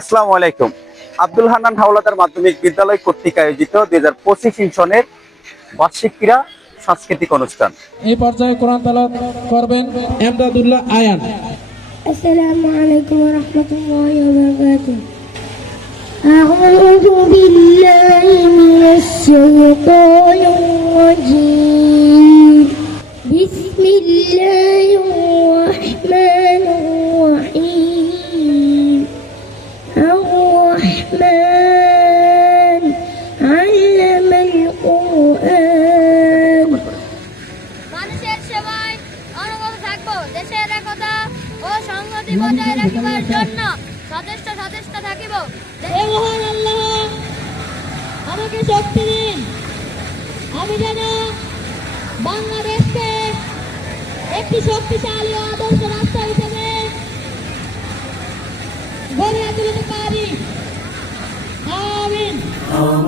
আসসালামু আলাইকুম আব্দুল হান্নান হাওলাদার মাধ্যমিক বিদ্যালয় কর্তৃক আয়োজিত দুই হাজার পঁচিশ সনের বার্ষিক ক্রীড়া সাংস্কৃতিক অনুষ্ঠান এই পর্যায়ে কোরআন তালাত করবেন এমদাদুল্লাহ আয়ান السلام عليكم ورحمة الله وبركاته أعوذ بالله من الشيطان الرحمن علم القرآن মানুষের সেবায় অনবরত থাকবো দেশের একতা ও সংহতি বজায় রাখিবার জন্য সচেষ্ট সচেষ্ট থাকিব হে মহান আল্লাহ আমাকে শক্তি দিন আমি যেন বাংলাদেশকে একটি শক্তিশালী ও আদর্শ রাষ্ট্র